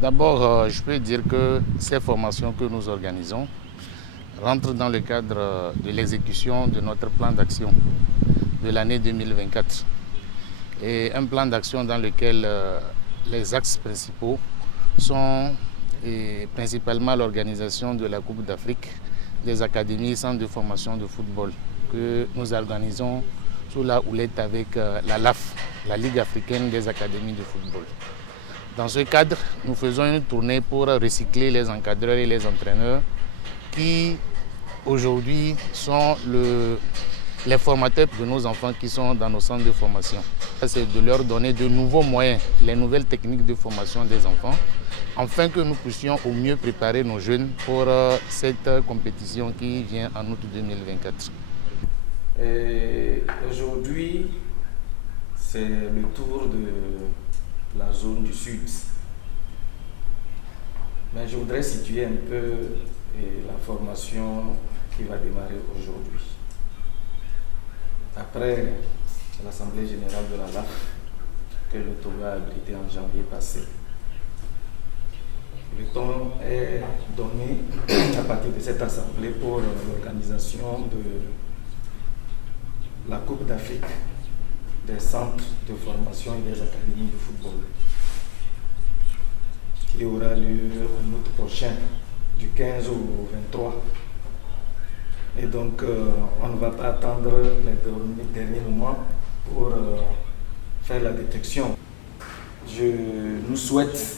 D'abord, je peux dire que ces formations que nous organisons rentrent dans le cadre de l'exécution de notre plan d'action de l'année 2024. Et un plan d'action dans lequel les axes principaux sont principalement l'organisation de la Coupe d'Afrique des académies et centres de formation de football que nous organisons sous la houlette avec la LAF, la Ligue africaine des académies de football. Dans ce cadre, nous faisons une tournée pour recycler les encadreurs et les entraîneurs qui aujourd'hui sont les formateurs de nos enfants qui sont dans nos centres de formation. C'est de leur donner de nouveaux moyens, les nouvelles techniques de formation des enfants, afin que nous puissions au mieux préparer nos jeunes pour cette compétition qui vient en août 2024. Aujourd'hui, c'est le tour de la zone du sud. Mais je voudrais situer un peu la formation qui va démarrer aujourd'hui. Après l'Assemblée générale de la LAF, que le Togo a abrité en janvier passé, le temps est donné à partir de cette assemblée pour l'organisation de la Coupe d'Afrique des centres de formation et des académies de football, qui aura lieu en août prochain, du 15 au 23. Et donc, on ne va pas attendre les derniers moments pour faire la détection. Je nous souhaite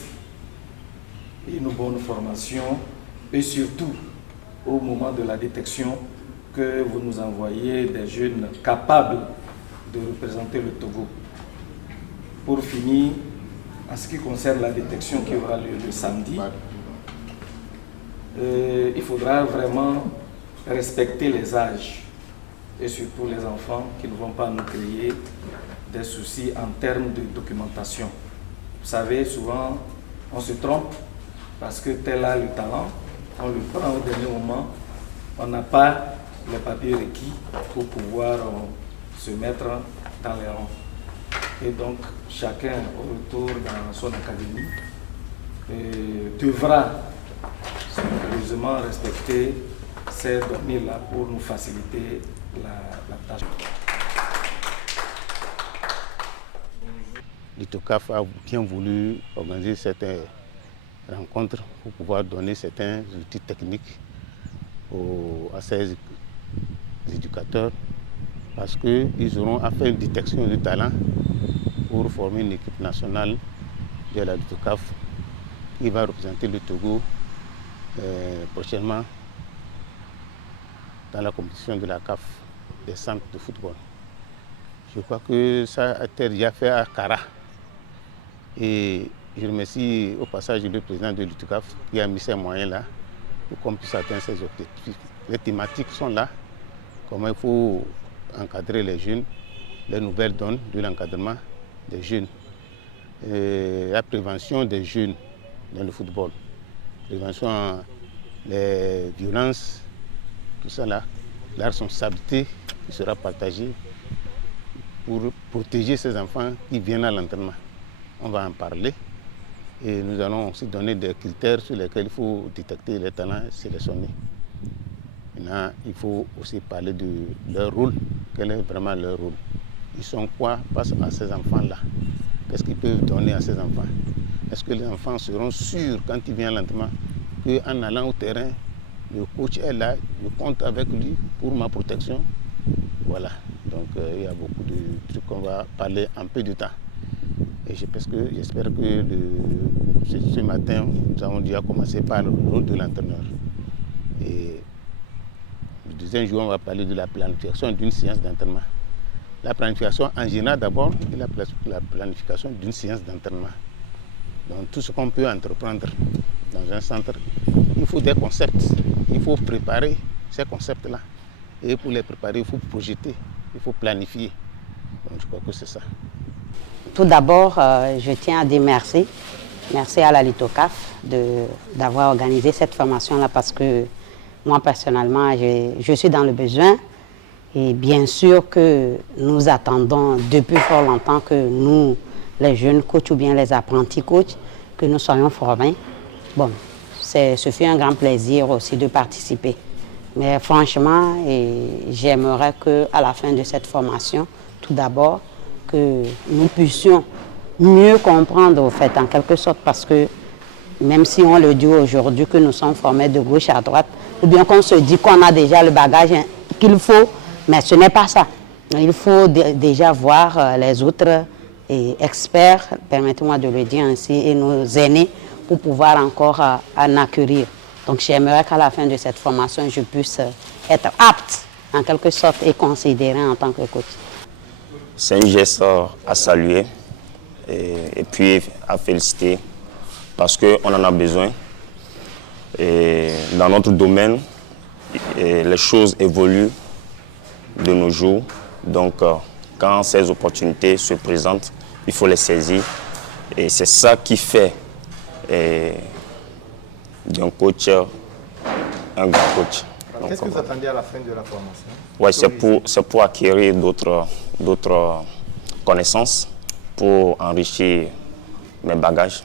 une bonne formation et surtout, au moment de la détection, que vous nous envoyez des jeunes capables de représenter le Togo. Pour finir, en ce qui concerne la détection qui aura lieu le samedi, il faudra vraiment respecter les âges et surtout les enfants qui ne vont pas nous créer des soucis en termes de documentation. Vous savez, souvent, on se trompe parce que tel a le talent, on le prend au dernier moment, on n'a pas les papiers requis pour pouvoir se mettre dans les rangs. Et donc, chacun au retour dans son académie devra scrupuleusement respecter ces données-là pour nous faciliter la tâche. L'ITOCAF a bien voulu organiser cette rencontre pour pouvoir donner certains outils techniques à ces éducateurs parce qu'ils auront à faire une détection de talent pour former une équipe nationale de la l'ITOCAF qui va représenter le Togo prochainement dans la compétition de la CAF des centres de football. Je crois que ça a été déjà fait à Kara. Et je remercie au passage le président de l'ITOCAF qui a mis ces moyens-là pour qu'on puisse atteindre ces objectifs. Les thématiques sont là, comment il faut encadrer les jeunes, les nouvelles donnes de l'encadrement des jeunes, et la prévention des jeunes dans le football, prévention des violences, tout ça là, la responsabilité qui sera partagée pour protéger ces enfants qui viennent à l'entraînement. On va en parler et nous allons aussi donner des critères sur lesquels il faut détecter les talents et sélectionner. Maintenant, il faut aussi parler de leur rôle, quel est vraiment leur rôle. Ils sont quoi face à ces enfants-là? Qu'est-ce qu'ils peuvent donner à ces enfants? Est-ce que les enfants seront sûrs quand ils viennent à l'entraînement qu'en allant au terrain, le coach est là, je compte avec lui pour ma protection? Voilà, donc il y a beaucoup de trucs qu'on va parler en peu de temps. Et j'espère que ce matin, nous avons déjà commencé par le rôle de l'entraîneur. Et le deuxième jour, on va parler de la planification d'une séance d'entraînement. La planification en général d'abord et la planification d'une séance d'entraînement. Donc tout ce qu'on peut entreprendre dans un centre, il faut des concepts. Il faut préparer ces concepts-là. Et pour les préparer, il faut projeter, il faut planifier. Donc je crois que c'est ça. Tout d'abord, je tiens à dire merci. Merci à la LITOCAF d'avoir organisé cette formation-là parce que moi, personnellement, je suis dans le besoin. Et bien sûr que nous attendons depuis fort longtemps que nous, les jeunes coachs ou bien les apprentis coachs, que nous soyons formés. Bon, ce fut un grand plaisir aussi de participer. Mais franchement, j'aimerais qu'à la fin de cette formation, tout d'abord, que nous puissions mieux comprendre, au fait, en quelque sorte, parce que même si on le dit aujourd'hui que nous sommes formés de gauche à droite, ou bien qu'on se dit qu'on a déjà le bagage qu'il faut, mais ce n'est pas ça. Il faut déjà voir les autres experts, permettez-moi de le dire ainsi, et nos aînés, pour pouvoir encore en acquérir. Donc j'aimerais qu'à la fin de cette formation, je puisse être apte, en quelque sorte, et considéré en tant que coach. C'est un geste à saluer et puis à féliciter parce qu'on en a besoin. Et dans notre domaine, les choses évoluent de nos jours. Donc, quand ces opportunités se présentent, il faut les saisir. Et c'est ça qui fait d'un coach un grand coach. Qu'est-ce que vous attendez à la fin de la formation? Ouais, c'est pour acquérir d'autres connaissances, pour enrichir mes bagages.